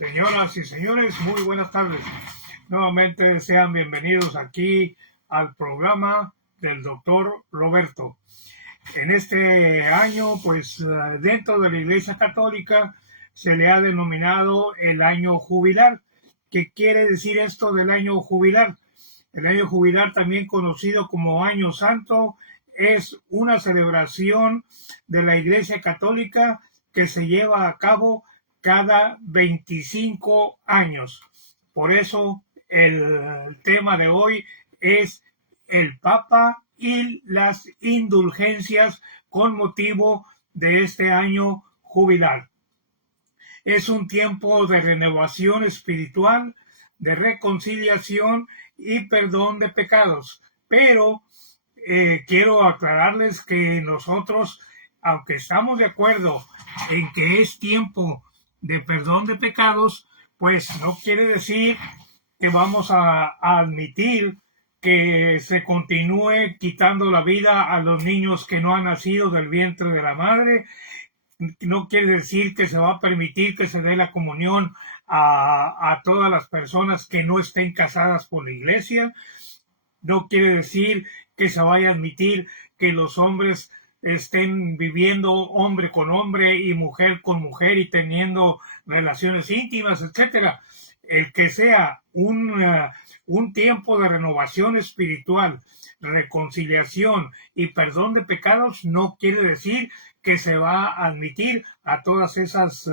Señoras y señores, muy buenas tardes. Nuevamente sean bienvenidos aquí al programa del doctor Roberto. En este año, pues dentro de la Iglesia Católica se le ha denominado el año jubilar. ¿Qué quiere decir esto del año jubilar? El año jubilar, también conocido como Año Santo, es una celebración de la Iglesia Católica que se lleva a cabo cada 25 años. Por eso el tema de hoy es el Papa y las indulgencias con motivo de este año jubilar. Es un tiempo de renovación espiritual, de reconciliación y perdón de pecados. Pero quiero aclararles que nosotros, aunque estamos de acuerdo en que es tiempo de perdón de pecados, pues no quiere decir que vamos a admitir que se continúe quitando la vida a los niños que no han nacido del vientre de la madre. No quiere decir que se va a permitir que se dé la comunión a todas las personas que no estén casadas por la iglesia. No quiere decir que se vaya a admitir que los hombres estén viviendo hombre con hombre y mujer con mujer y teniendo relaciones íntimas, etcétera. El que sea un tiempo de renovación espiritual, reconciliación y perdón de pecados no quiere decir que se va a admitir a todas esas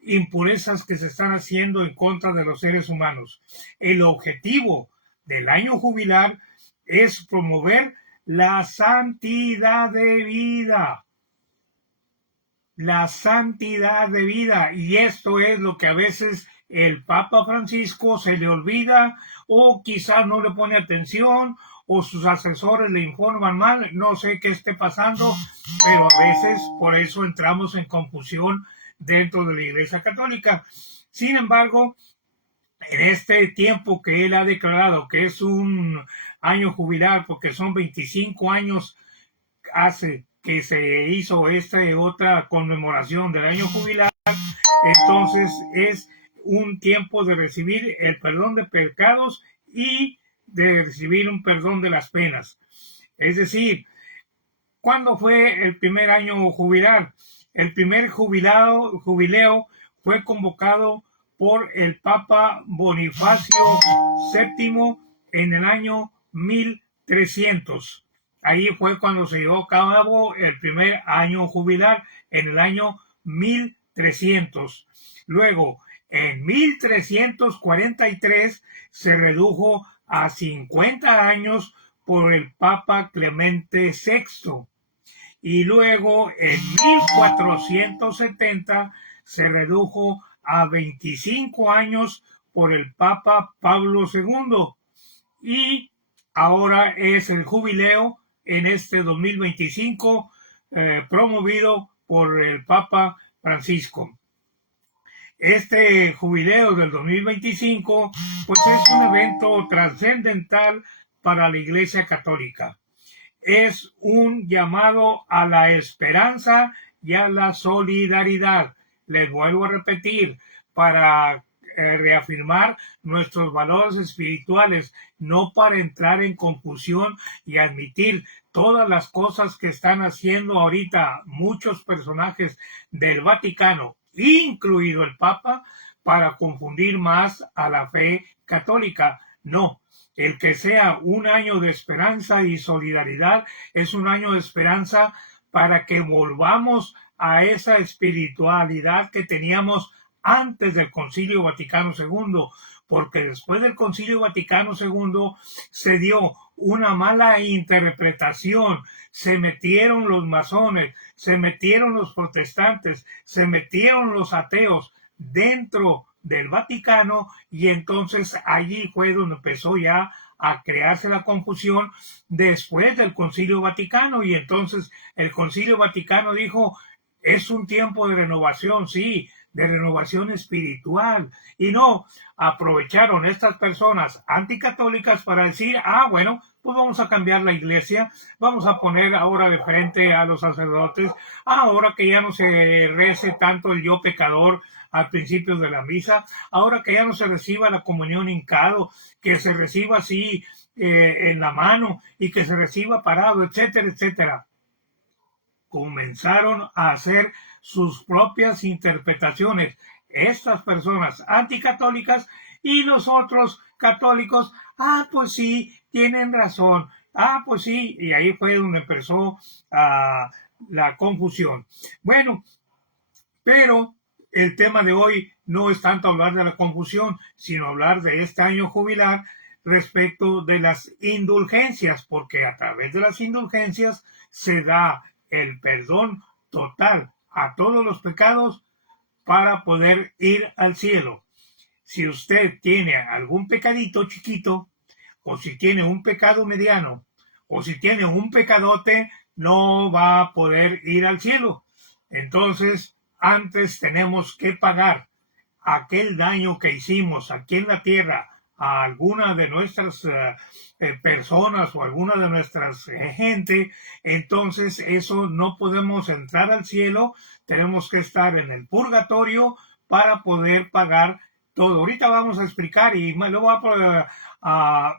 impurezas que se están haciendo en contra de los seres humanos. El objetivo del año jubilar es promover la santidad de vida. La santidad de vida. Y esto es lo que a veces el Papa Francisco se le olvida o quizás no le pone atención o sus asesores le informan mal, no sé qué esté pasando, pero a veces por eso entramos en confusión dentro de la Iglesia Católica. Sin embargo, en este tiempo que él ha declarado que es un año jubilar, porque son 25 años hace que se hizo esta otra conmemoración del año jubilar, entonces es un tiempo de recibir el perdón de pecados y de recibir un perdón de las penas. Es decir, ¿cuándo fue el primer año jubilar? El primer jubileo fue convocado por el Papa Bonifacio VII en el año 1300. Ahí fue cuando se llevó a cabo el primer año jubilar, en el año 1300. Luego, en 1343 se redujo a 50 años por el Papa Clemente VI. Y luego, en 1470 se redujo a 25 años por el Papa Pablo II. Y ahora es el jubileo en este 2025 promovido por el Papa Francisco. Este jubileo del 2025 pues es un evento trascendental para la Iglesia Católica. Es un llamado a la esperanza y a la solidaridad. Les vuelvo a repetir, para reafirmar nuestros valores espirituales, no para entrar en confusión y admitir todas las cosas que están haciendo ahorita muchos personajes del Vaticano, incluido el Papa, para confundir más a la fe católica. No. El que sea un año de esperanza y solidaridad es un año de esperanza para que volvamos a esa espiritualidad que teníamos antes del Concilio Vaticano II, porque después del Concilio Vaticano II se dio una mala interpretación, se metieron los masones, se metieron los protestantes, se metieron los ateos dentro del Vaticano, y entonces allí fue donde empezó ya a crearse la confusión después del Concilio Vaticano. Y entonces el Concilio Vaticano dijo: es un tiempo de renovación, sí, de renovación espiritual. Y no aprovecharon estas personas anticatólicas para decir, bueno, pues vamos a cambiar la iglesia, vamos a poner ahora de frente a los sacerdotes, ahora que ya no se rece tanto el yo pecador al principio de la misa, ahora que ya no se reciba la comunión hincado, que se reciba así en la mano y que se reciba parado, etcétera, etcétera. Comenzaron a hacer sus propias interpretaciones estas personas anticatólicas, y los otros católicos, pues sí, tienen razón, pues sí, y ahí fue donde empezó la confusión. Bueno, pero el tema de hoy no es tanto hablar de la confusión, sino hablar de este año jubilar respecto de las indulgencias, porque a través de las indulgencias se da el perdón total a todos los pecados para poder ir al cielo. Si usted tiene algún pecadito chiquito, o si tiene un pecado mediano, o si tiene un pecadote, no va a poder ir al cielo. Entonces, antes tenemos que pagar aquel daño que hicimos aquí en la tierra a alguna de nuestras personas o alguna de nuestras gente. Entonces eso no podemos entrar al cielo, tenemos que estar en el purgatorio para poder pagar todo. Ahorita vamos a explicar, y me lo voy a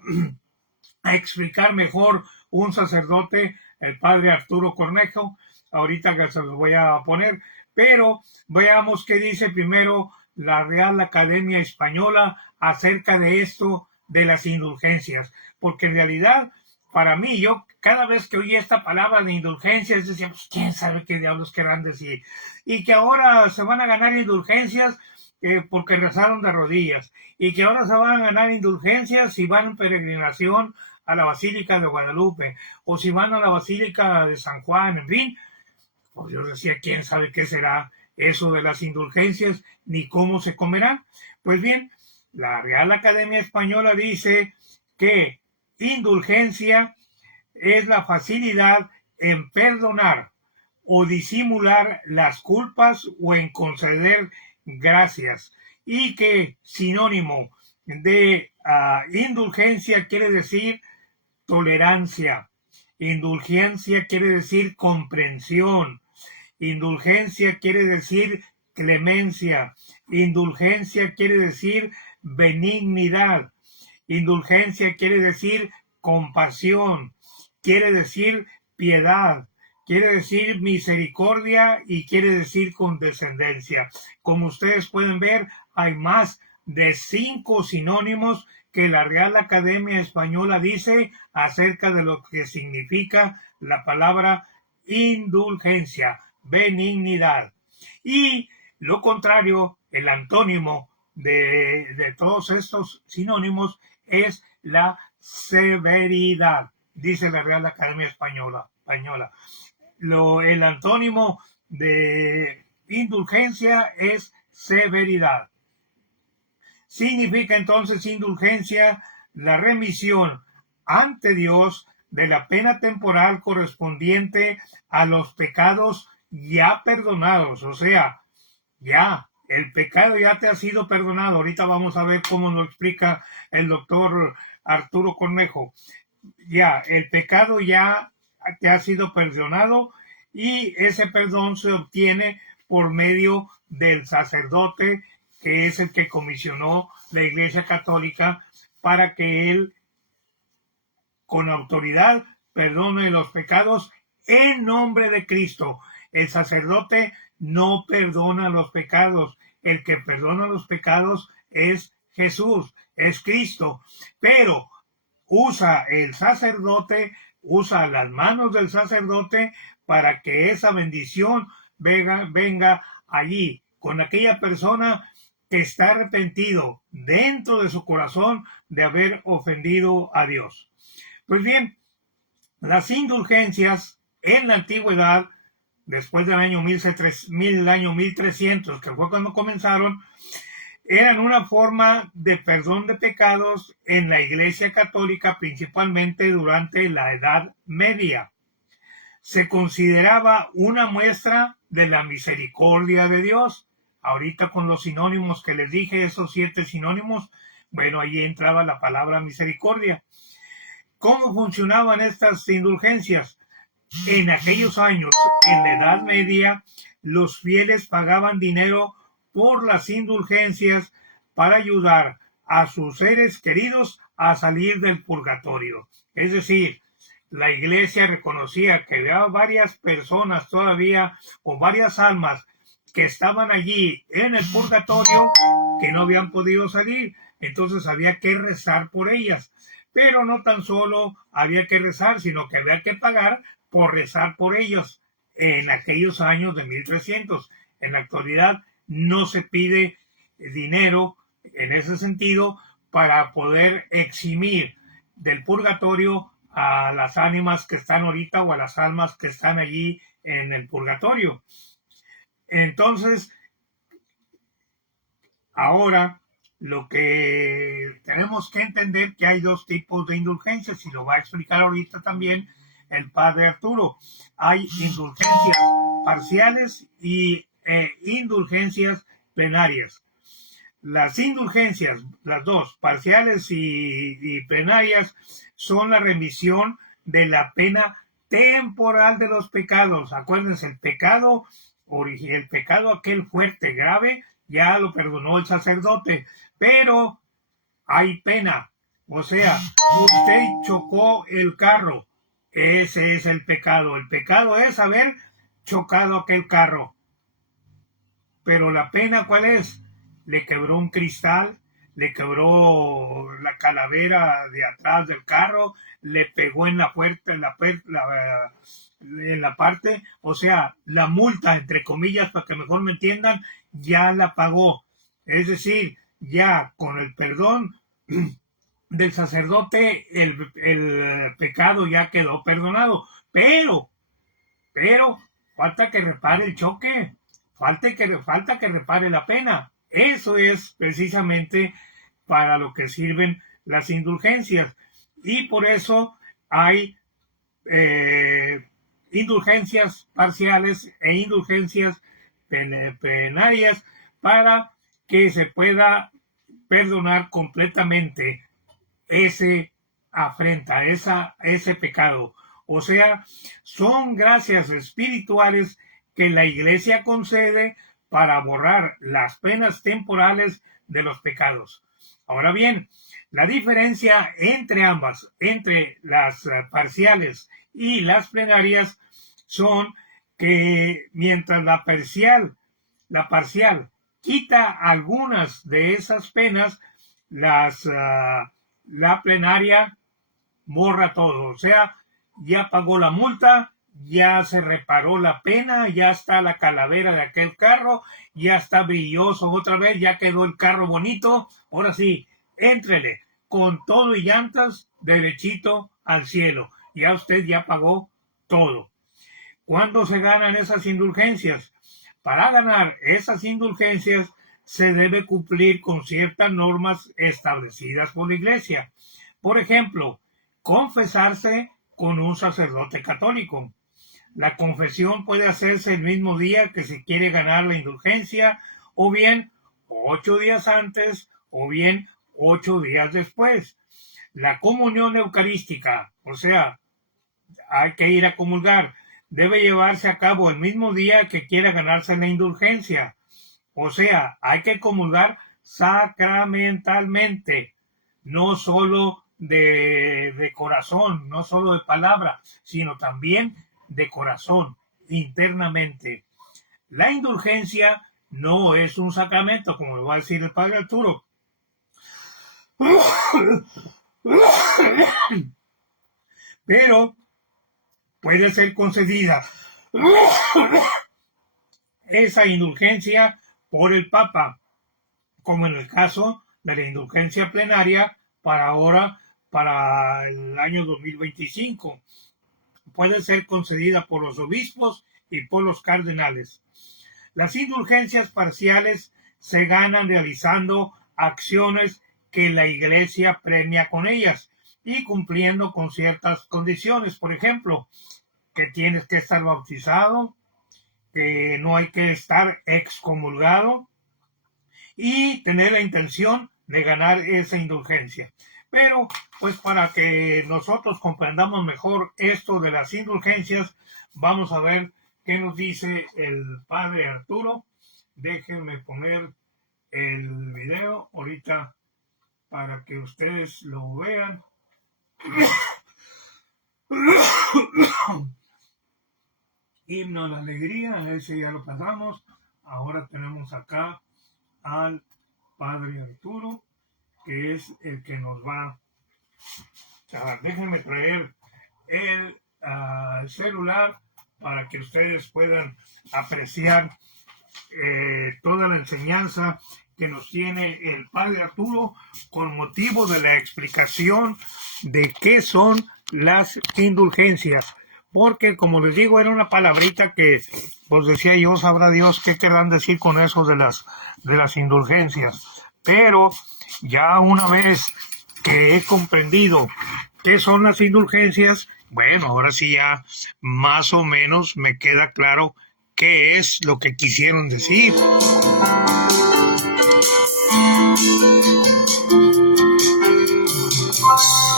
explicar mejor un sacerdote, el padre Arturo Cornejo, ahorita que se los voy a poner, pero veamos qué dice primero la Real Academia Española acerca de esto de las indulgencias, porque en realidad, para mí, yo cada vez que oí esta palabra de indulgencias decía, pues quién sabe qué diablos querrán decir, y que ahora se van a ganar indulgencias porque rezaron de rodillas, y que ahora se van a ganar indulgencias si van en peregrinación a la Basílica de Guadalupe, o si van a la Basílica de San Juan, en fin. Pues yo decía, quién sabe qué será eso de las indulgencias, ni cómo se comerán. Pues bien, la Real Academia Española dice que indulgencia es la facilidad en perdonar o disimular las culpas o en conceder gracias, y que sinónimo de indulgencia quiere decir tolerancia, indulgencia quiere decir comprensión, indulgencia quiere decir clemencia, indulgencia quiere decir benignidad, indulgencia quiere decir compasión, quiere decir piedad, quiere decir misericordia y quiere decir condescendencia. Como ustedes pueden ver, hay más de 5 sinónimos que la Real Academia Española dice acerca de lo que significa la palabra indulgencia, benignidad. Y lo contrario, el antónimo de todos estos sinónimos es la severidad, dice la Real Academia Española. El antónimo de indulgencia es severidad. Significa entonces indulgencia la remisión ante Dios de la pena temporal correspondiente a los pecados ya perdonados. O sea, ya, el pecado ya te ha sido perdonado. Ahorita vamos a ver cómo lo explica el doctor Arturo Cornejo. Ya, el pecado ya te ha sido perdonado, y ese perdón se obtiene por medio del sacerdote, que es el que comisionó la Iglesia Católica para que él, con autoridad, perdone los pecados en nombre de Cristo. El sacerdote no perdona los pecados. El que perdona los pecados es Jesús, es Cristo. Pero usa el sacerdote, usa las manos del sacerdote para que esa bendición venga allí con aquella persona que está arrepentido dentro de su corazón de haber ofendido a Dios. Pues bien, las indulgencias en la antigüedad, después del año 1300, que fue cuando comenzaron, eran una forma de perdón de pecados en la Iglesia Católica, principalmente durante la Edad Media. Se consideraba una muestra de la misericordia de Dios. ahorita con los sinónimos que les dije, esos 7 sinónimos, bueno, ahí entraba la palabra misericordia. ¿Cómo funcionaban estas indulgencias? En aquellos años, en la Edad Media, los fieles pagaban dinero por las indulgencias para ayudar a sus seres queridos a salir del purgatorio. Es decir, la iglesia reconocía que había varias personas todavía o varias almas que estaban allí en el purgatorio que no habían podido salir. Entonces había que rezar por ellas. Pero no tan solo había que rezar, sino que había que pagar por rezar por ellos en aquellos años de 1300. En la actualidad no se pide dinero en ese sentido para poder eximir del purgatorio a las ánimas que están ahorita o a las almas que están allí en el purgatorio. Entonces, ahora lo que tenemos que entender que hay 2 tipos de indulgencias y lo va a explicar ahorita también el padre Arturo. Hay indulgencias parciales y indulgencias plenarias. Las indulgencias, las 2, parciales y plenarias, son la remisión de la pena temporal de los pecados. Acuérdense, el pecado aquel fuerte, grave, ya lo perdonó el sacerdote, pero hay pena. O sea, usted chocó el carro, ese es el pecado. El pecado es haber chocado aquel carro. Pero la pena, ¿cuál es? Le quebró un cristal, le quebró la calavera de atrás del carro, le pegó en la puerta, en la parte, o sea, la multa, entre comillas, para que mejor me entiendan, ya la pagó. Es decir, ya con el perdón del sacerdote, el pecado ya quedó perdonado. Pero, falta que repare el choque. Falta que repare la pena. Eso es precisamente para lo que sirven las indulgencias. Y por eso hay indulgencias parciales e indulgencias plenarias para que se pueda perdonar completamente ese afrenta, ese pecado. O sea, son gracias espirituales que la Iglesia concede para borrar las penas temporales de los pecados. Ahora bien, la diferencia entre ambas, entre las parciales y las plenarias, son que mientras la parcial quita algunas de esas penas, la plenaria borra todo. O sea, ya pagó la multa, ya se reparó la pena, ya está la calavera de aquel carro, ya está brilloso otra vez, ya quedó el carro bonito. Ahora sí, éntrele con todo y llantas derechito al cielo. Ya usted ya pagó todo. ¿Cuándo se ganan esas indulgencias? Para ganar esas indulgencias se debe cumplir con ciertas normas establecidas por la Iglesia. Por ejemplo, confesarse con un sacerdote católico. La confesión puede hacerse el mismo día que se quiere ganar la indulgencia, o bien 8 días antes, o bien 8 días después. La comunión eucarística, o sea, hay que ir a comulgar, debe llevarse a cabo el mismo día que quiera ganarse la indulgencia. O sea, hay que comulgar sacramentalmente, no solo de corazón, no solo de palabra, sino también de corazón, internamente. La indulgencia no es un sacramento, como lo va a decir el padre Arturo. Pero puede ser concedida esa indulgencia por el Papa, como en el caso de la indulgencia plenaria para el año 2025. Puede ser concedida por los obispos y por los cardenales. Las indulgencias parciales se ganan realizando acciones que la Iglesia premia con ellas y cumpliendo con ciertas condiciones. Por ejemplo, que tienes que estar bautizado, que no hay que estar excomulgado, y tener la intención de ganar esa indulgencia. Pero, pues para que nosotros comprendamos mejor esto de las indulgencias, vamos a ver qué nos dice el padre Arturo. Déjenme poner el video ahorita para que ustedes lo vean. Himno a la alegría, ese ya lo pasamos. Ahora tenemos acá al padre Arturo, que es el que nos va a... Déjenme traer el celular para que ustedes puedan apreciar toda la enseñanza que nos tiene el padre Arturo con motivo de la explicación de qué son las indulgencias. Porque, como les digo, era una palabrita que, pues decía yo, sabrá Dios qué querrán decir con eso de las indulgencias. Pero ya una vez que he comprendido qué son las indulgencias, bueno, ahora sí ya más o menos me queda claro qué es lo que quisieron decir.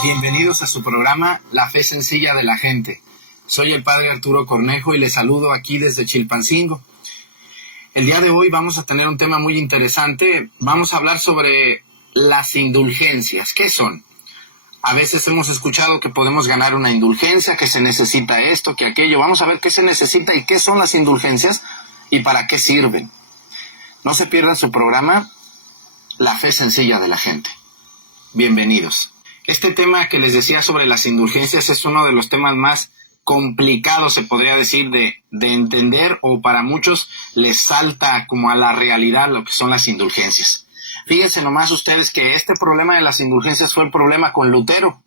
Bienvenidos a su programa La Fe Sencilla de la Gente. Soy el padre Arturo Cornejo y les saludo aquí desde Chilpancingo. El día de hoy vamos a tener un tema muy interesante. Vamos a hablar sobre las indulgencias. ¿Qué son? A veces hemos escuchado que podemos ganar una indulgencia, que se necesita esto, que aquello. Vamos a ver qué se necesita y qué son las indulgencias y para qué sirven. No se pierdan su programa La Fe Sencilla de la Gente. Bienvenidos. Este tema que les decía sobre las indulgencias es uno de los temas más complicado, se podría decir, de entender, o para muchos les salta como a la realidad lo que son las indulgencias. Fíjense nomás ustedes que este problema de las indulgencias fue el problema con Lutero.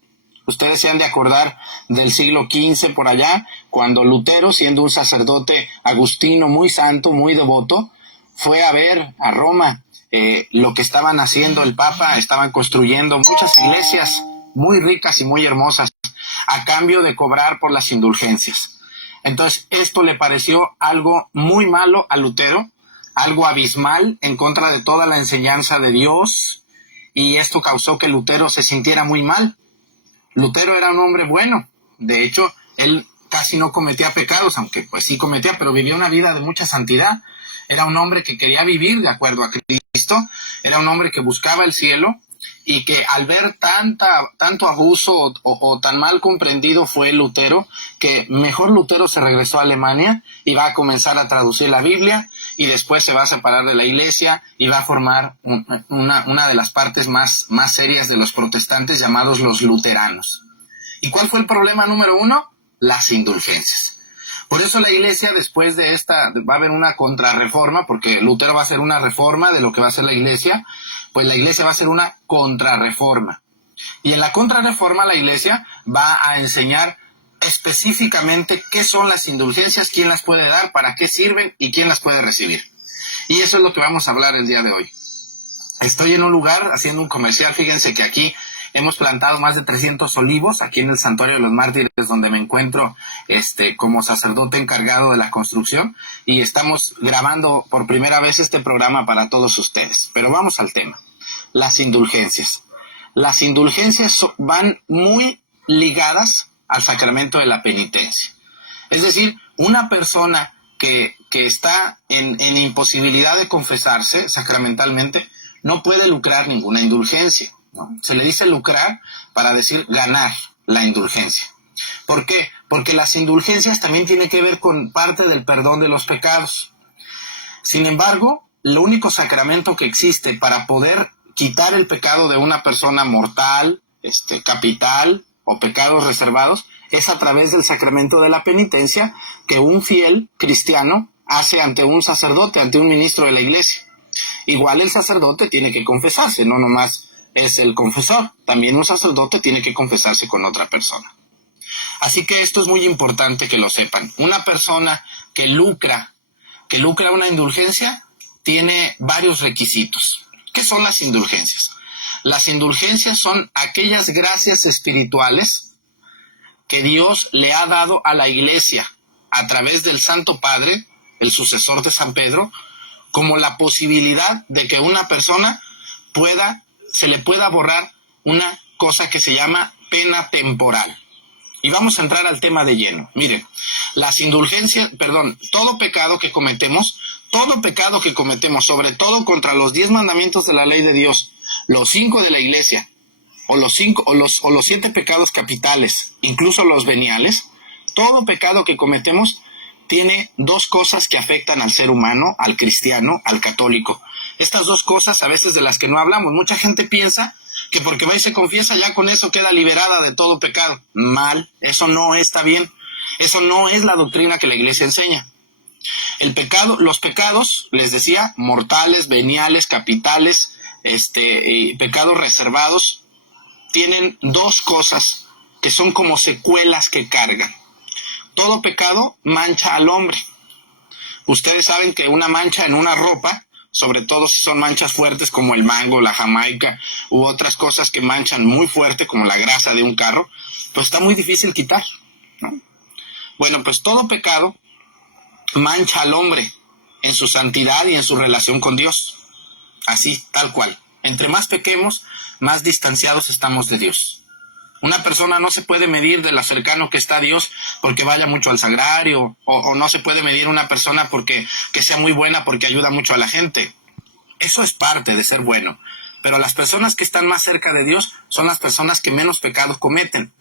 Ustedes se han de acordar del siglo XV por allá, cuando Lutero, siendo un sacerdote agustino muy santo, muy devoto, fue a ver a Roma lo que estaban haciendo el Papa. Estaban construyendo muchas iglesias muy ricas y muy hermosas, a cambio de cobrar por las indulgencias. Entonces, esto le pareció algo muy malo a Lutero, algo abismal en contra de toda la enseñanza de Dios, y esto causó que Lutero se sintiera muy mal. Lutero era un hombre bueno, de hecho, él casi no cometía pecados, aunque pues sí cometía, pero vivía una vida de mucha santidad. Era un hombre que quería vivir de acuerdo a Cristo, era un hombre que buscaba el cielo, y que al ver tanto abuso o tan mal comprendido fue Lutero, que mejor Lutero se regresó a Alemania y va a comenzar a traducir la Biblia, y después se va a separar de la iglesia y va a formar una de las partes más serias de los protestantes, llamados los luteranos. ¿Y cuál fue el problema número 1? Las indulgencias. Por eso la iglesia, después de esta, va a haber una contrarreforma, porque Lutero va a hacer una reforma de lo que va a ser la iglesia, pues la iglesia va a hacer una contrarreforma. Y en la contrarreforma la iglesia va a enseñar específicamente qué son las indulgencias, quién las puede dar, para qué sirven y quién las puede recibir. Y eso es lo que vamos a hablar el día de hoy. Estoy en un lugar haciendo un comercial. Fíjense que aquí hemos plantado más de 300 olivos, aquí en el Santuario de los Mártires, donde me encuentro como sacerdote encargado de la construcción, y estamos grabando por primera vez este programa para todos ustedes. Pero vamos al tema. Las indulgencias. Las indulgencias van muy ligadas al sacramento de la penitencia. Es decir, una persona que está en imposibilidad de confesarse sacramentalmente no puede lucrar ninguna indulgencia, ¿no? Se le dice lucrar para decir ganar la indulgencia. ¿Por qué? Porque las indulgencias también tienen que ver con parte del perdón de los pecados. Sin embargo, el único sacramento que existe para poder quitar el pecado de una persona mortal, capital o pecados reservados, es a través del sacramento de la penitencia que un fiel cristiano hace ante un sacerdote, ante un ministro de la iglesia. Igual el sacerdote tiene que confesarse, no nomás es el confesor, también un sacerdote tiene que confesarse con otra persona. Así que esto es muy importante que lo sepan. Una persona que lucra una indulgencia tiene varios requisitos. ¿Qué son las indulgencias? Las indulgencias son aquellas gracias espirituales que Dios le ha dado a la iglesia a través del Santo Padre, el sucesor de San Pedro, como la posibilidad de que una persona se le pueda borrar una cosa que se llama pena temporal. Y vamos a entrar al tema de lleno. Miren, todo pecado que cometemos, sobre todo contra los 10 mandamientos de la ley de Dios, los 5 de la iglesia, o los 7 pecados capitales, incluso los veniales, todo pecado que cometemos tiene 2 cosas que afectan al ser humano, al cristiano, al católico. Estas 2 cosas a veces de las que no hablamos. Mucha gente piensa que porque va y se confiesa ya con eso queda liberada de todo pecado. Mal, eso no está bien. Eso no es la doctrina que la iglesia enseña. Los pecados, les decía, mortales, veniales, capitales, pecados reservados, tienen 2 cosas que son como secuelas que cargan. Todo pecado mancha al hombre. Ustedes saben que una mancha en una ropa, sobre todo si son manchas fuertes como el mango, la jamaica u otras cosas que manchan muy fuerte como la grasa de un carro, pues está muy difícil quitar, ¿no? Bueno, pues todo pecado mancha al hombre en su santidad y en su relación con Dios. Así, tal cual. Entre más pequemos, más distanciados estamos de Dios. Una persona no se puede medir de lo cercano que está a Dios porque vaya mucho al sagrario, o no se puede medir una persona que sea muy buena porque ayuda mucho a la gente. Eso es parte de ser bueno. Pero las personas que están más cerca de Dios son las personas que menos pecados cometen.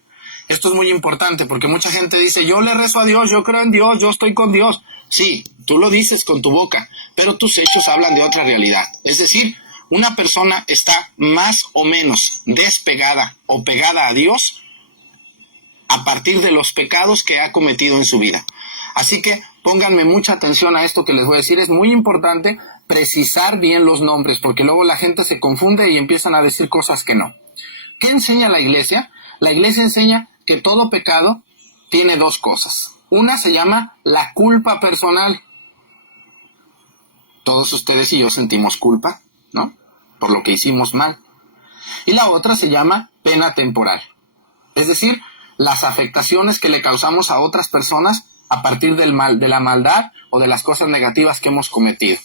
Esto es muy importante porque mucha gente dice, yo le rezo a Dios, yo creo en Dios, yo estoy con Dios. Sí, tú lo dices con tu boca, pero tus hechos hablan de otra realidad. Es decir, una persona está más o menos despegada o pegada a Dios a partir de los pecados que ha cometido en su vida. Así que pónganme mucha atención a esto que les voy a decir. Es muy importante precisar bien los nombres, porque luego la gente se confunde y empiezan a decir cosas que no. ¿Qué enseña la iglesia? La iglesia enseña que todo pecado tiene 2 cosas. Una se llama la culpa personal. Todos ustedes y yo sentimos culpa, ¿no? Por lo que hicimos mal. Y la otra se llama pena temporal. Es decir, las afectaciones que le causamos a otras personas a partir del mal, de la maldad o de las cosas negativas que hemos cometido.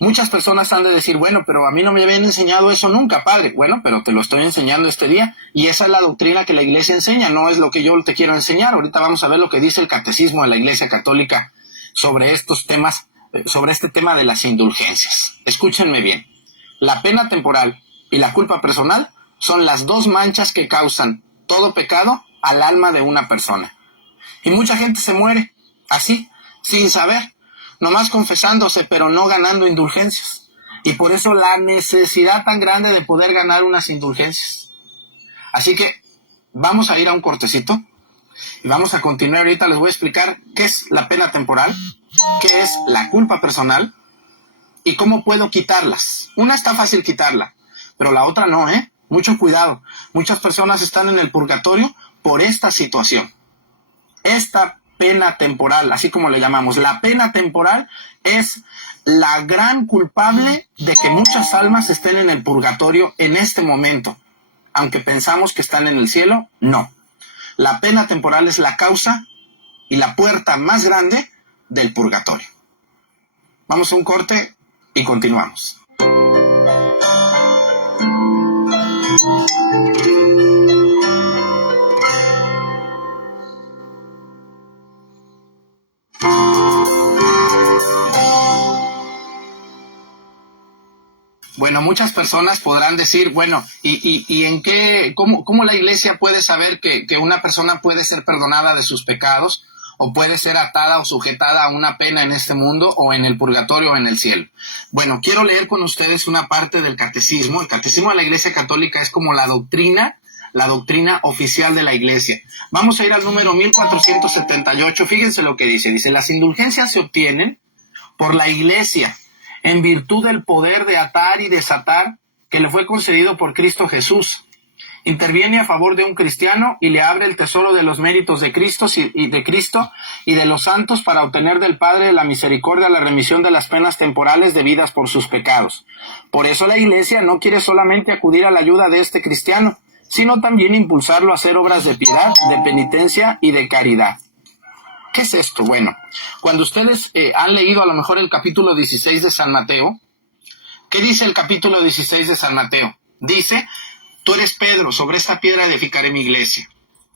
Muchas personas han de decir, bueno, pero a mí no me habían enseñado eso nunca, padre. Bueno, pero te lo estoy enseñando este día. Y esa es la doctrina que la iglesia enseña, no es lo que yo te quiero enseñar. Ahorita vamos a ver lo que dice el catecismo de la iglesia católica sobre estos temas, sobre este tema de las indulgencias. Escúchenme bien. La pena temporal y la culpa personal son las 2 manchas que causan todo pecado al alma de una persona. Y mucha gente se muere así, sin saber, nomás confesándose, pero no ganando indulgencias. Y por eso la necesidad tan grande de poder ganar unas indulgencias. Así que vamos a ir a un cortecito y vamos a continuar. Ahorita les voy a explicar qué es la pena temporal, qué es la culpa personal y cómo puedo quitarlas. Una está fácil quitarla, pero la otra no, ¿eh? Mucho cuidado. Muchas personas están en el purgatorio por esta situación. Esta pena temporal, así como le llamamos, la pena temporal es la gran culpable de que muchas almas estén en el purgatorio en este momento. Aunque pensamos que están en el cielo, no. La pena temporal es la causa y la puerta más grande del purgatorio. Vamos a un corte y continuamos. Bueno, muchas personas podrán decir, bueno, ¿y en qué, cómo la iglesia puede saber que una persona puede ser perdonada de sus pecados o puede ser atada o sujetada a una pena en este mundo o en el purgatorio o en el cielo? Bueno, quiero leer con ustedes una parte del catecismo. El catecismo de la Iglesia Católica es como la doctrina oficial de la iglesia. Vamos a ir al número 1478. Fíjense lo que dice. Dice, las indulgencias se obtienen por la iglesia en virtud del poder de atar y desatar que le fue concedido por Cristo Jesús. Interviene a favor de un cristiano y le abre el tesoro de los méritos de Cristo y de los santos para obtener del Padre de la misericordia la remisión de las penas temporales debidas por sus pecados. Por eso la iglesia no quiere solamente acudir a la ayuda de este cristiano, sino también impulsarlo a hacer obras de piedad, de penitencia y de caridad. ¿Qué es esto? Bueno, cuando ustedes han leído a lo mejor el capítulo 16 de San Mateo, ¿qué dice el capítulo 16 de San Mateo? Dice, tú eres Pedro, sobre esta piedra edificaré mi iglesia.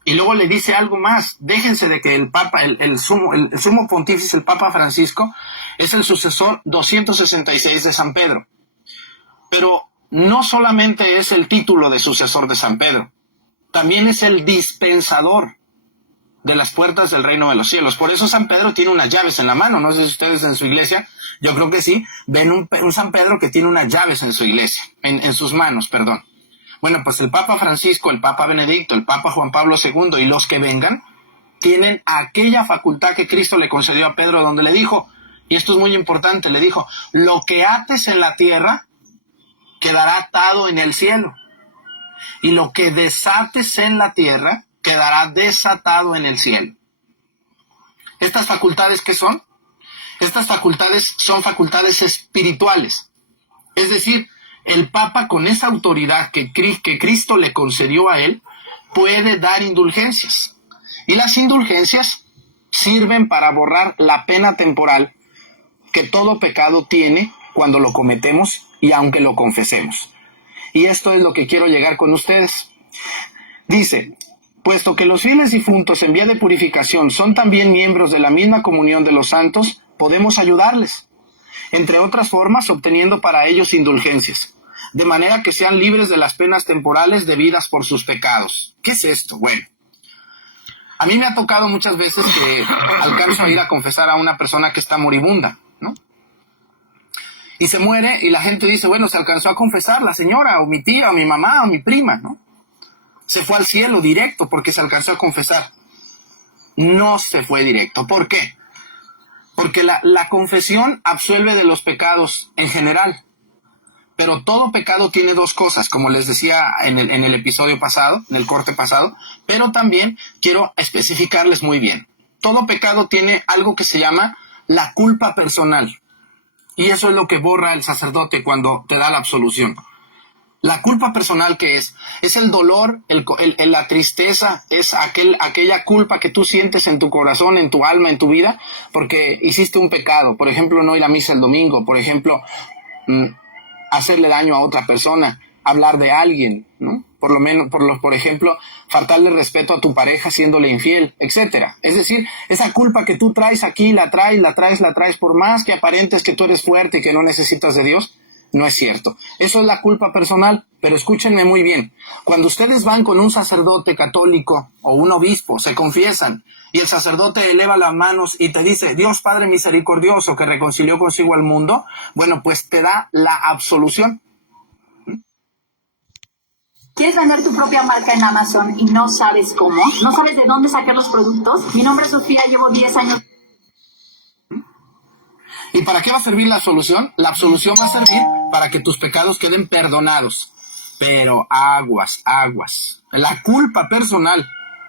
Y luego le dice algo más, déjense de que el Papa, el sumo pontífice, el Papa Francisco, es el sucesor 266 de San Pedro. Pero no solamente es el título de sucesor de San Pedro, también es el dispensador de las puertas del reino de los cielos. Por eso San Pedro tiene unas llaves en la mano. No sé si ustedes en su iglesia, yo creo que sí, ven un San Pedro que tiene unas llaves en su iglesia, en sus manos, perdón. Bueno, pues el Papa Francisco, el Papa Benedicto, el Papa Juan Pablo II y los que vengan, tienen aquella facultad que Cristo le concedió a Pedro, donde le dijo, y esto es muy importante, le dijo, lo que ates en la tierra quedará atado en el cielo, y lo que desates en la tierra quedará desatado en el cielo. ¿Estas facultades qué son? Estas facultades son facultades espirituales. Es decir, el Papa, con esa autoridad que Cristo le concedió a él, puede dar indulgencias. Y las indulgencias sirven para borrar la pena temporal que todo pecado tiene cuando lo cometemos y aunque lo confesemos. Y esto es lo que quiero llegar con ustedes. Dice, puesto que los fieles difuntos en vía de purificación son también miembros de la misma comunión de los santos, podemos ayudarles, entre otras formas obteniendo para ellos indulgencias, de manera que sean libres de las penas temporales debidas por sus pecados. ¿Qué es esto? Bueno, a mí me ha tocado muchas veces que alcanzo a ir a confesar a una persona que está moribunda, ¿no? Y se muere y la gente dice, bueno, se alcanzó a confesar la señora, o mi tía, o mi mamá, o mi prima, ¿no? Se fue al cielo directo porque se alcanzó a confesar. No se fue directo. ¿Por qué? Porque la confesión absuelve de los pecados en general. Pero todo pecado tiene dos cosas, como les decía en el episodio pasado, en el corte pasado, pero también quiero especificarles muy bien. Todo pecado tiene algo que se llama la culpa personal. Y eso es lo que borra el sacerdote cuando te da la absolución. La culpa personal, ¿qué es? Es el dolor, la tristeza, es aquella culpa que tú sientes en tu corazón, en tu alma, en tu vida, porque hiciste un pecado. Por ejemplo, no ir a misa el domingo. Por ejemplo, hacerle daño a otra persona, hablar de alguien, ¿no? Por ejemplo, faltarle respeto a tu pareja siéndole infiel, etcétera. Es decir, esa culpa que tú traes aquí, la traes, por más que aparentes que tú eres fuerte y que no necesitas de Dios, no es cierto. Eso es la culpa personal, pero escúchenme muy bien. Cuando ustedes van con un sacerdote católico o un obispo, se confiesan, y el sacerdote eleva las manos y te dice, Dios Padre misericordioso que reconcilió consigo al mundo, bueno, pues te da la absolución. ¿Quieres vender tu propia marca en Amazon y no sabes cómo? ¿No sabes de dónde sacar los productos? Mi nombre es Sofía, llevo 10 años. ¿Y para qué va a servir la absolución? La absolución va a servir para que tus pecados queden perdonados. Pero aguas. La culpa personal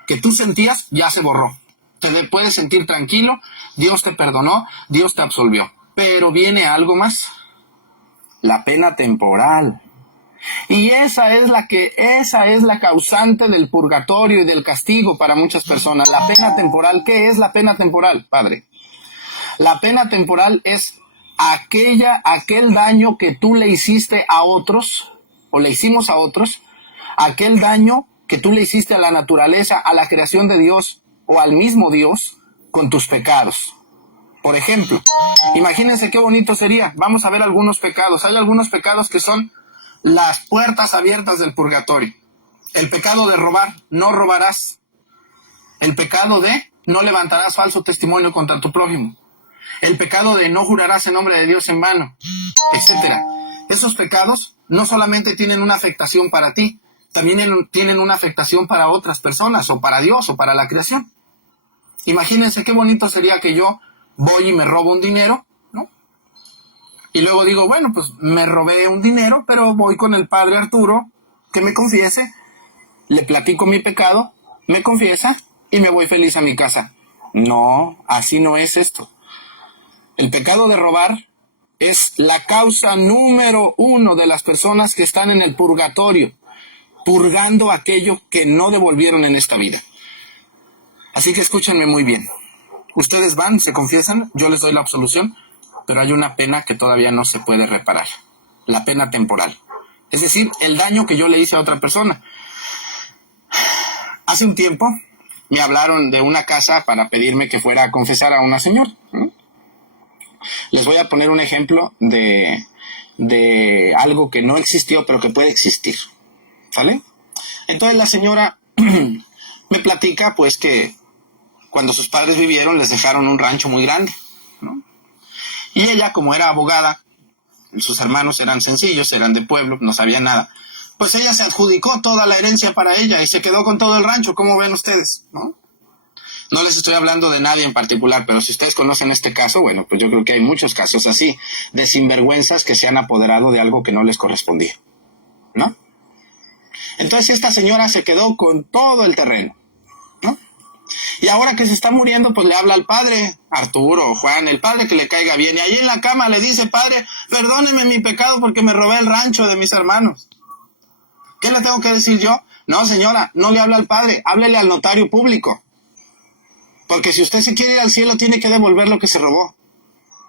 que tú sentías ya se borró. Te puedes sentir tranquilo, Dios te perdonó, Dios te absolvió. Pero viene algo más. La pena temporal. Y esa es la causante del purgatorio y del castigo para muchas personas. La pena temporal. ¿Qué es la pena temporal, padre? La pena temporal es aquel daño que tú le hiciste a otros, o le hicimos a otros, aquel daño que tú le hiciste a la naturaleza, a la creación de Dios, o al mismo Dios, con tus pecados. Por ejemplo, imagínense qué bonito sería. Vamos a ver algunos pecados. Hay algunos pecados que son las puertas abiertas del purgatorio. El pecado de robar, no robarás. El pecado de no levantarás falso testimonio contra tu prójimo. El pecado de no jurarás en nombre de Dios en vano, etcétera. Esos pecados no solamente tienen una afectación para ti, también tienen una afectación para otras personas, o para Dios, o para la creación. Imagínense qué bonito sería que yo voy y me robo un dinero, ¿no? Y luego digo, bueno, pues me robé un dinero, pero voy con el padre Arturo, que me confiese, le platico mi pecado, me confiesa y me voy feliz a mi casa. No, así no es esto. El pecado de robar es la causa número 1 de las personas que están en el purgatorio, purgando aquello que no devolvieron en esta vida. Así que escúchenme muy bien. Ustedes van, se confiesan, yo les doy la absolución, pero hay una pena que todavía no se puede reparar, la pena temporal. Es decir, el daño que yo le hice a otra persona. Hace un tiempo me hablaron de una casa para pedirme que fuera a confesar a una señora. Les voy a poner un ejemplo de algo que no existió, pero que puede existir. ¿Vale? Entonces la señora me platica, pues, que cuando sus padres vivieron les dejaron un rancho muy grande, ¿no? Y ella, como era abogada, sus hermanos eran sencillos, eran de pueblo, no sabían nada. Pues ella se adjudicó toda la herencia para ella y se quedó con todo el rancho. ¿Cómo ven ustedes? ¿No? No les estoy hablando de nadie en particular, pero si ustedes conocen este caso, bueno, pues yo creo que hay muchos casos así, de sinvergüenzas que se han apoderado de algo que no les correspondía, ¿no? Entonces esta señora se quedó con todo el terreno, ¿no? Y ahora que se está muriendo, pues le habla al padre, Arturo o Juan, el padre que le caiga bien, y ahí en la cama le dice: padre, perdóneme mi pecado porque me robé el rancho de mis hermanos. ¿Qué le tengo que decir yo? No, señora, no le hable al padre, háblele al notario público. Porque si usted se quiere ir al cielo, tiene que devolver lo que se robó.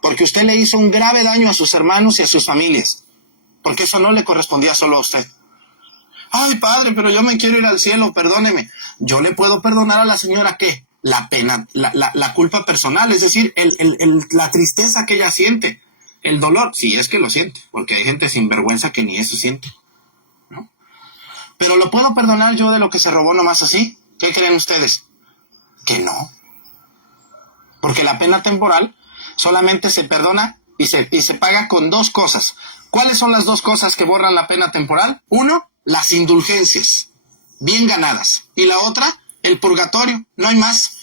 Porque usted le hizo un grave daño a sus hermanos y a sus familias. Porque eso no le correspondía solo a usted. Ay, padre, pero yo me quiero ir al cielo, perdóneme. Yo le puedo perdonar a la señora, ¿qué? La pena, la culpa personal, es decir, la tristeza que ella siente, el dolor, si es que lo siente, porque hay gente sin vergüenza que ni eso siente, ¿no? Pero ¿lo puedo perdonar yo de lo que se robó nomás así? ¿Qué creen ustedes? Que no. Porque la pena temporal solamente se perdona y se paga con dos cosas. ¿Cuáles son las dos cosas que borran la pena temporal? Uno, las indulgencias, bien ganadas. Y la otra, el purgatorio, no hay más.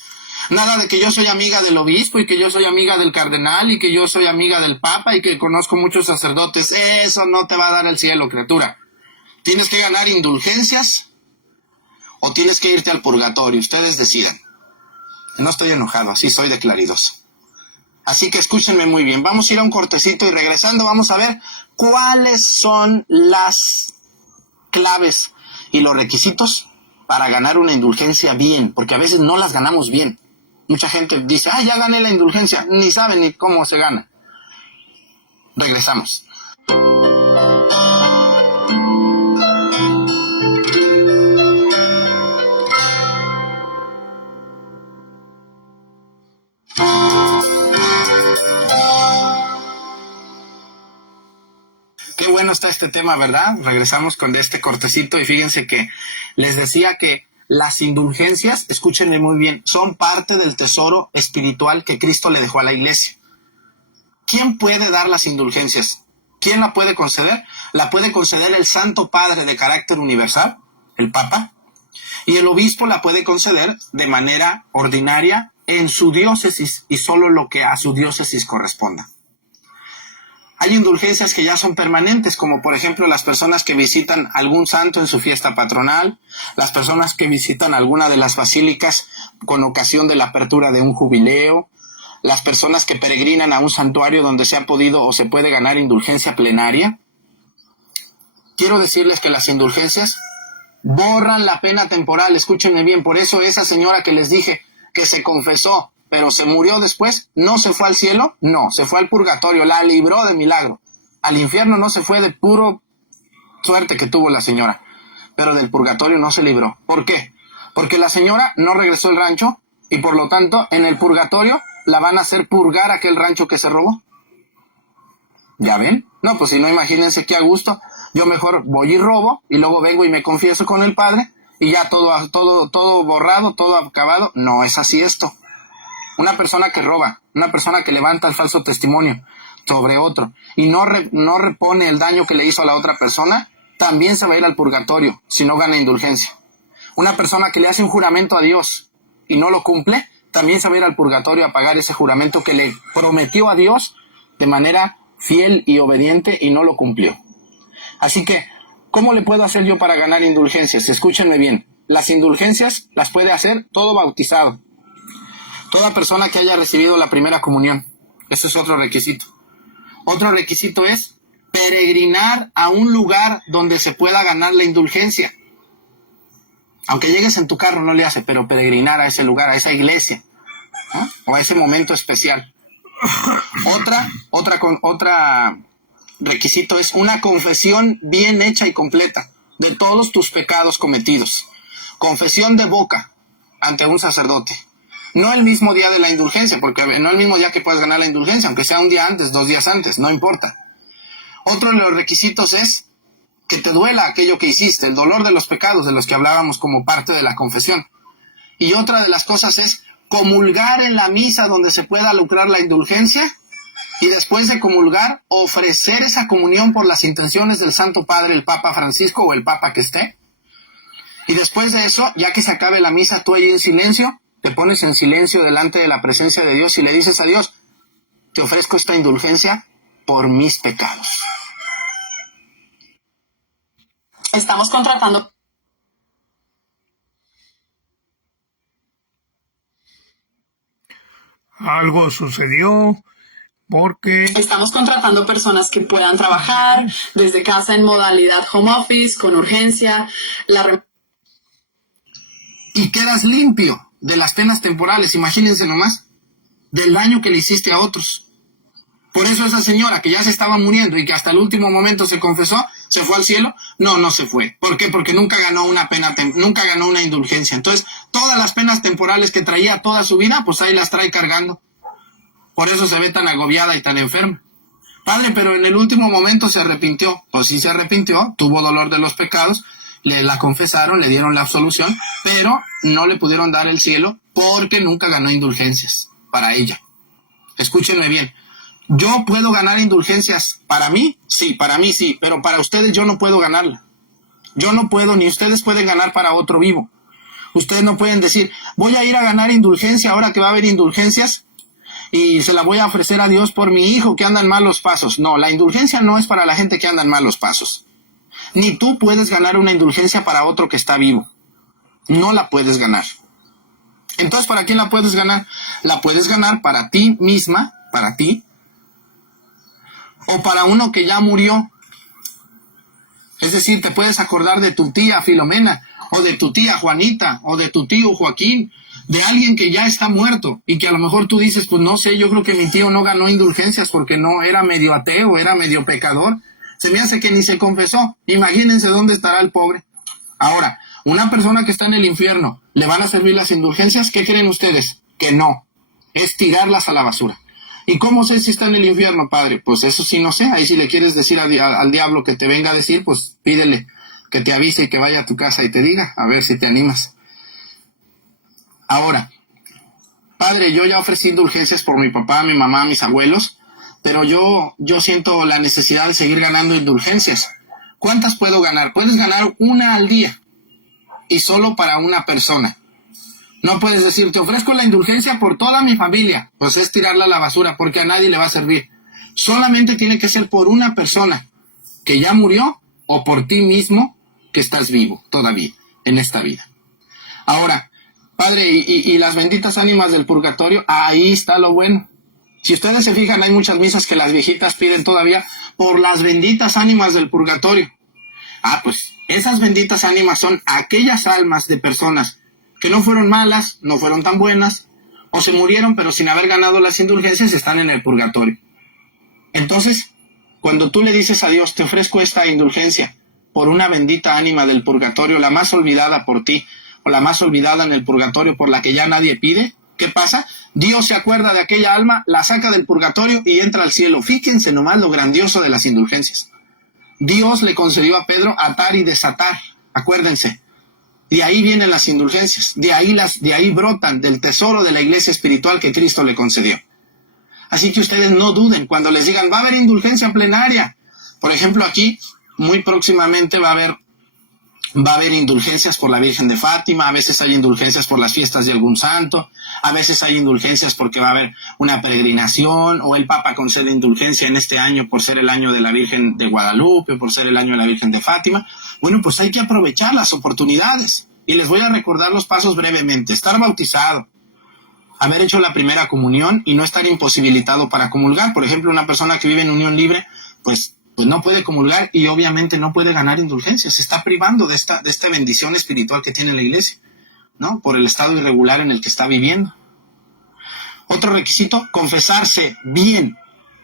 Nada de que yo soy amiga del obispo y que yo soy amiga del cardenal y que yo soy amiga del papa y que conozco muchos sacerdotes. Eso no te va a dar el cielo, criatura. Tienes que ganar indulgencias o tienes que irte al purgatorio. Ustedes decidan. No estoy enojado, así soy de claridoso. Así que escúchenme muy bien. Vamos a ir a un cortecito y regresando vamos a ver cuáles son las claves y los requisitos para ganar una indulgencia bien, porque a veces no las ganamos bien. Mucha gente dice: ya gané la indulgencia, ni saben ni cómo se gana. Regresamos. Qué bueno está este tema, ¿verdad? Regresamos con este cortecito y fíjense que les decía que las indulgencias, escúchenme muy bien, son parte del tesoro espiritual que Cristo le dejó a la iglesia. ¿Quién puede dar las indulgencias? ¿Quién la puede conceder? La puede conceder el Santo Padre de carácter universal, el Papa, y el obispo la puede conceder de manera ordinaria en su diócesis y solo lo que a su diócesis corresponda. Hay indulgencias que ya son permanentes, como por ejemplo las personas que visitan algún santo en su fiesta patronal, las personas que visitan alguna de las basílicas con ocasión de la apertura de un jubileo, las personas que peregrinan a un santuario donde se ha podido o se puede ganar indulgencia plenaria. Quiero decirles que las indulgencias borran la pena temporal, escúchenme bien. Por eso esa señora que les dije que se confesó pero se murió después, ¿no se fue al cielo? No, se fue al purgatorio, la libró de milagro. Al infierno no se fue, de puro suerte que tuvo la señora, pero del purgatorio no se libró. ¿Por qué? Porque la señora no regresó al rancho y por lo tanto en el purgatorio la van a hacer purgar aquel rancho que se robó. ¿Ya ven? No, pues si no, imagínense qué a gusto. Yo mejor voy y robo y luego vengo y me confieso con el Padre y ya todo borrado, todo acabado. No es así esto. Una persona que roba, una persona que levanta el falso testimonio sobre otro y no repone el daño que le hizo a la otra persona, también se va a ir al purgatorio si no gana indulgencia. Una persona que le hace un juramento a Dios y no lo cumple, también se va a ir al purgatorio a pagar ese juramento que le prometió a Dios de manera fiel y obediente y no lo cumplió. Así que, ¿cómo le puedo hacer yo para ganar indulgencias? Escúchenme bien. Las indulgencias las puede hacer todo bautizado. Toda persona que haya recibido la primera comunión. Eso es otro requisito. Otro requisito es peregrinar a un lugar donde se pueda ganar la indulgencia. Aunque llegues en tu carro no le hace, pero peregrinar a ese lugar, a esa iglesia. ¿no? O a ese momento especial. Otra requisito es una confesión bien hecha y completa de todos tus pecados cometidos. Confesión de boca ante un sacerdote. No el mismo día de la indulgencia, porque no el mismo día que puedes ganar la indulgencia, aunque sea un día antes, 2 días antes, no importa. Otro de los requisitos es que te duela aquello que hiciste, el dolor de los pecados de los que hablábamos como parte de la confesión. Y otra de las cosas es comulgar en la misa donde se pueda lucrar la indulgencia, y después de comulgar, ofrecer esa comunión por las intenciones del Santo Padre, el Papa Francisco o el Papa que esté. Y después de eso, ya que se acabe la misa, tú ahí en silencio, te pones en silencio delante de la presencia de Dios y le dices a Dios, te ofrezco esta indulgencia por mis pecados. Estamos contratando. Algo sucedió porque Estamos contratando personas que puedan trabajar desde casa en modalidad home office, con urgencia. Y quedas limpio de las penas temporales, imagínense nomás, del daño que le hiciste a otros. Por eso esa señora que ya se estaba muriendo y que hasta el último momento se confesó, ¿se fue al cielo? No se fue. ¿Por qué? Porque nunca ganó nunca ganó una indulgencia. Entonces, todas las penas temporales que traía toda su vida, pues ahí las trae cargando. Por eso se ve tan agobiada y tan enferma. Padre, pero en el último momento se arrepintió. Pues sí se arrepintió, tuvo dolor de los pecados, le la confesaron, le dieron la absolución, pero no le pudieron dar el cielo porque nunca ganó indulgencias para ella. Escúchenme bien. ¿Yo puedo ganar indulgencias para mí? Sí, para mí sí, pero para ustedes yo no puedo ganarla. Yo no puedo, ni ustedes pueden ganar para otro vivo. Ustedes no pueden decir, voy a ir a ganar indulgencia ahora que va a haber indulgencias y se la voy a ofrecer a Dios por mi hijo que anda en malos pasos. No, la indulgencia no es para la gente que anda en malos pasos. Ni tú puedes ganar una indulgencia para otro que está vivo. No la puedes ganar. Entonces, ¿para quién la puedes ganar? La puedes ganar para ti misma, para ti, o para uno que ya murió. Es decir, te puedes acordar de tu tía Filomena, o de tu tía Juanita, o de tu tío Joaquín, de alguien que ya está muerto, y que a lo mejor tú dices, pues no sé, yo creo que mi tío no ganó indulgencias porque no era medio ateo, era medio pecador. Se me hace que ni se confesó. Imagínense dónde estará el pobre. Ahora, una persona que está en el infierno, ¿le van a servir las indulgencias? ¿Qué creen ustedes? Que no. Es tirarlas a la basura. ¿Y cómo sé si está en el infierno, padre? Pues eso sí no sé. Ahí si le quieres decir al diablo que te venga a decir, pues pídele que te avise y que vaya a tu casa y te diga, a ver si te animas. Ahora, padre, yo ya ofrecí indulgencias por mi papá, mi mamá, mis abuelos, pero yo siento la necesidad de seguir ganando indulgencias. ¿Cuántas puedo ganar? Puedes ganar una al día y solo para una persona. No puedes decir, te ofrezco la indulgencia por toda mi familia. Pues es tirarla a la basura porque a nadie le va a servir. Solamente tiene que ser por una persona que ya murió o por ti mismo que estás vivo todavía en esta vida. Ahora, padre, y las benditas ánimas del purgatorio, ahí está lo bueno. Si ustedes se fijan, hay muchas misas que las viejitas piden todavía por las benditas ánimas del purgatorio. Pues esas benditas ánimas son aquellas almas de personas que no fueron malas, no fueron tan buenas, o se murieron pero sin haber ganado las indulgencias, están en el purgatorio. Entonces, cuando tú le dices a Dios, te ofrezco esta indulgencia por una bendita ánima del purgatorio, la más olvidada por ti, o la más olvidada en el purgatorio por la que ya nadie pide, ¿qué pasa? Dios se acuerda de aquella alma, la saca del purgatorio y entra al cielo. Fíjense nomás lo grandioso de las indulgencias. Dios le concedió a Pedro atar y desatar, acuérdense. De ahí vienen las indulgencias, de ahí brotan del tesoro de la iglesia espiritual que Cristo le concedió. Así que ustedes no duden cuando les digan, va a haber indulgencia plenaria. Por ejemplo, aquí, muy próximamente va a haber indulgencias por la Virgen de Fátima, a veces hay indulgencias por las fiestas de algún santo, a veces hay indulgencias porque va a haber una peregrinación, o el Papa concede indulgencia en este año por ser el año de la Virgen de Guadalupe, por ser el año de la Virgen de Fátima. Bueno, pues hay que aprovechar las oportunidades. Y les voy a recordar los pasos brevemente. Estar bautizado, haber hecho la primera comunión y no estar imposibilitado para comulgar. Por ejemplo, una persona que vive en unión libre, pues no puede comulgar y obviamente no puede ganar indulgencias. Se está privando de esta bendición espiritual que tiene la iglesia, ¿no? Por el estado irregular en el que está viviendo. Otro requisito, confesarse bien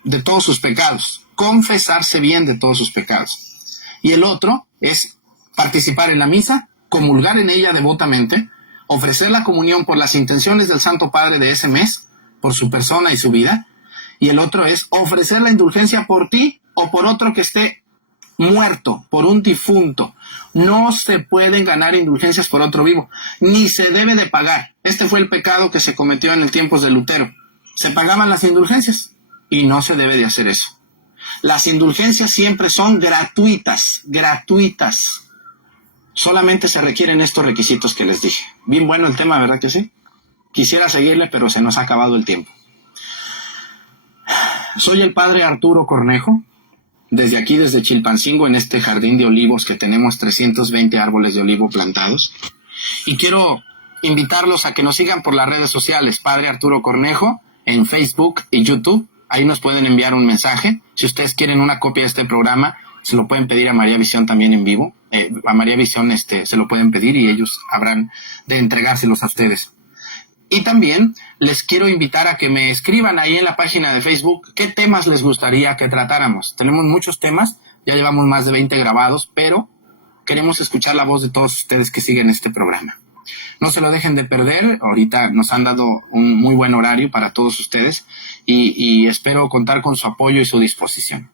de todos sus pecados. Confesarse bien de todos sus pecados. Y el otro es participar en la misa, comulgar en ella devotamente, ofrecer la comunión por las intenciones del Santo Padre de ese mes, por su persona y su vida. Y el otro es ofrecer la indulgencia por ti o por otro que esté muerto, por un difunto. No se pueden ganar indulgencias por otro vivo, ni se debe de pagar. Este fue el pecado que se cometió en el tiempos de Lutero. Se pagaban las indulgencias y no se debe de hacer eso. Las indulgencias siempre son gratuitas. Solamente se requieren estos requisitos que les dije. Bien bueno el tema, ¿verdad que sí? Quisiera seguirle, pero se nos ha acabado el tiempo. Soy el padre Arturo Cornejo. Desde aquí, desde Chilpancingo, en este jardín de olivos que tenemos 320 árboles de olivo plantados. Y quiero invitarlos a que nos sigan por las redes sociales, Padre Arturo Cornejo, en Facebook y YouTube. Ahí nos pueden enviar un mensaje. Si ustedes quieren una copia de este programa, se lo pueden pedir a María Visión también en vivo. A María Visión se lo pueden pedir y ellos habrán de entregárselos a ustedes. Y también les quiero invitar a que me escriban ahí en la página de Facebook qué temas les gustaría que tratáramos. Tenemos muchos temas, ya llevamos más de 20 grabados, pero queremos escuchar la voz de todos ustedes que siguen este programa. No se lo dejen de perder, ahorita nos han dado un muy buen horario para todos ustedes y espero contar con su apoyo y su disposición.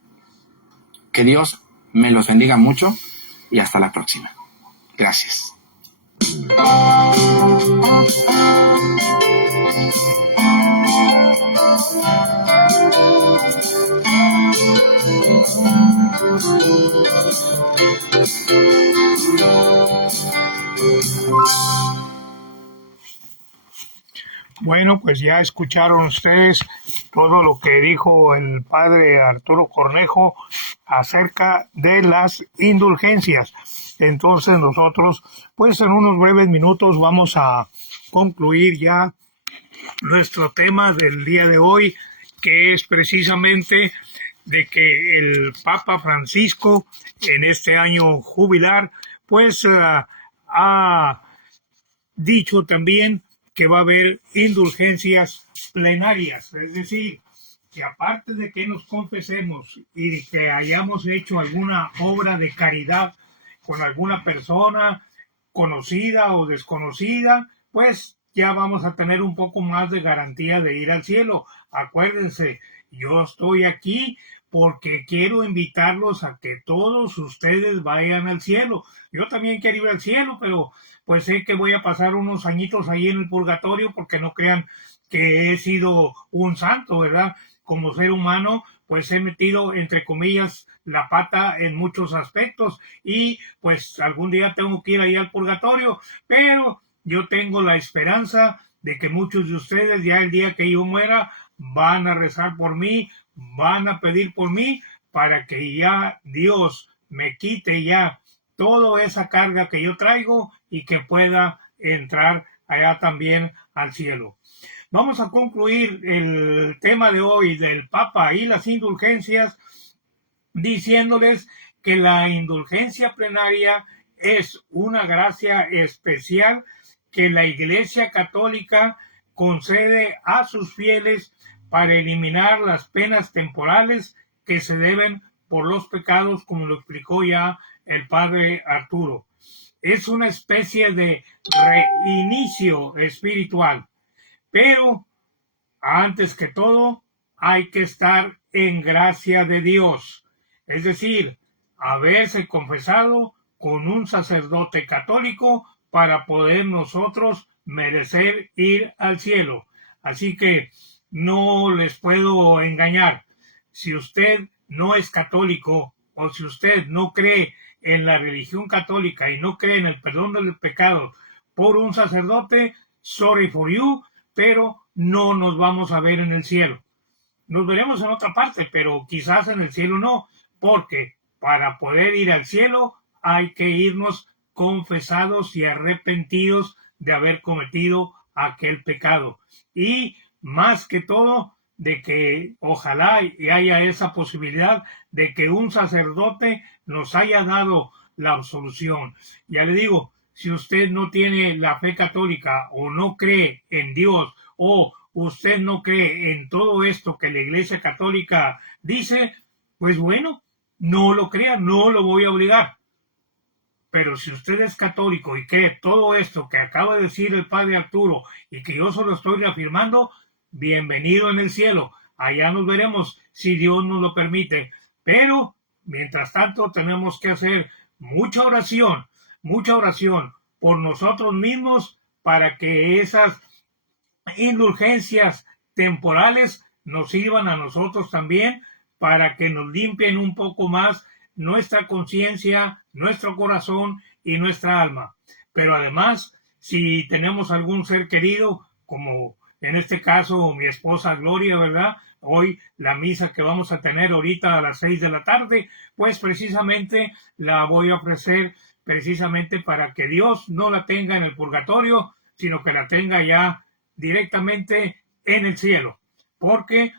Que Dios me los bendiga mucho y hasta la próxima. Gracias. Bueno, pues ya escucharon ustedes todo lo que dijo el padre Arturo Cornejo acerca de las indulgencias. Entonces nosotros, pues en unos breves minutos vamos a concluir ya nuestro tema del día de hoy, que es precisamente de que el Papa Francisco en este año jubilar, pues ha dicho también que va a haber indulgencias plenarias, es decir, que aparte de que nos confesemos y que hayamos hecho alguna obra de caridad con alguna persona conocida o desconocida, pues ya vamos a tener un poco más de garantía de ir al cielo. Acuérdense, yo estoy aquí porque quiero invitarlos a que todos ustedes vayan al cielo. Yo también quiero ir al cielo, pero pues sé que voy a pasar unos añitos ahí en el purgatorio porque no crean que he sido un santo, ¿verdad? Como ser humano, pues he metido, entre comillas, la pata en muchos aspectos y pues algún día tengo que ir ahí al purgatorio, pero yo tengo la esperanza de que muchos de ustedes ya el día que yo muera van a rezar por mí, van a pedir por mí para que ya Dios me quite ya toda esa carga que yo traigo y que pueda entrar allá también al cielo. Vamos a concluir el tema de hoy del Papa y las indulgencias diciéndoles que la indulgencia plenaria es una gracia especial que la Iglesia Católica concede a sus fieles para eliminar las penas temporales que se deben por los pecados, como lo explicó ya el padre Arturo. Es una especie de reinicio espiritual, pero antes que todo hay que estar en gracia de Dios, es decir, haberse confesado con un sacerdote católico para poder nosotros merecer ir al cielo. Así que no les puedo engañar. Si usted no es católico o si usted no cree en la religión católica y no cree en el perdón del pecado por un sacerdote, sorry for you, pero no nos vamos a ver en el cielo. Nos veremos en otra parte, pero quizás en el cielo no, porque para poder ir al cielo hay que irnos confesados y arrepentidos de haber cometido aquel pecado. Y más que todo, de que ojalá y haya esa posibilidad de que un sacerdote nos haya dado la absolución. Ya le digo, si usted no tiene la fe católica o no cree en Dios o usted no cree en todo esto que la Iglesia Católica dice, pues bueno, no lo crea, no lo voy a obligar. Pero si usted es católico y cree todo esto que acaba de decir el padre Arturo y que yo solo estoy reafirmando, bienvenido en el cielo. Allá nos veremos si Dios nos lo permite. Pero, mientras tanto, tenemos que hacer mucha oración por nosotros mismos para que esas indulgencias temporales nos sirvan a nosotros también para que nos limpien un poco más nuestra conciencia, nuestro corazón y nuestra alma. Pero además, si tenemos algún ser querido, como en este caso mi esposa Gloria, ¿verdad? Hoy la misa que vamos a tener ahorita a las 6 de la tarde, pues precisamente la voy a ofrecer precisamente para que Dios no la tenga en el purgatorio, sino que la tenga ya directamente en el cielo. Porque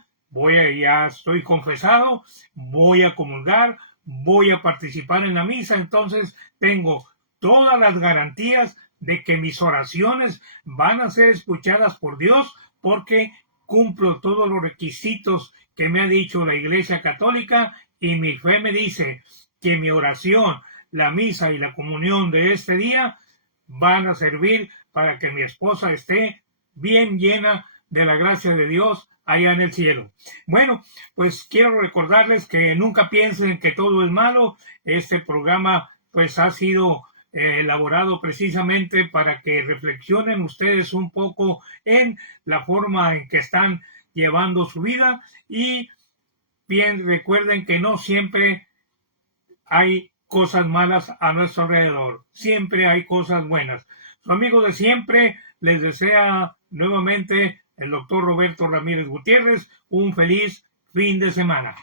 ya estoy confesado, voy a comulgar, voy a participar en la misa, entonces tengo todas las garantías de que mis oraciones van a ser escuchadas por Dios porque cumplo todos los requisitos que me ha dicho la Iglesia Católica y mi fe me dice que mi oración, la misa y la comunión de este día van a servir para que mi esposa esté bien llena de la gracia de Dios allá en el cielo. Bueno, pues quiero recordarles que nunca piensen que todo es malo. Este programa pues ha sido elaborado precisamente para que reflexionen ustedes un poco en la forma en que están llevando su vida y bien recuerden que no siempre hay cosas malas a nuestro alrededor, siempre hay cosas buenas. Su amigo de siempre les desea nuevamente el doctor Roberto Ramírez Gutiérrez un feliz fin de semana.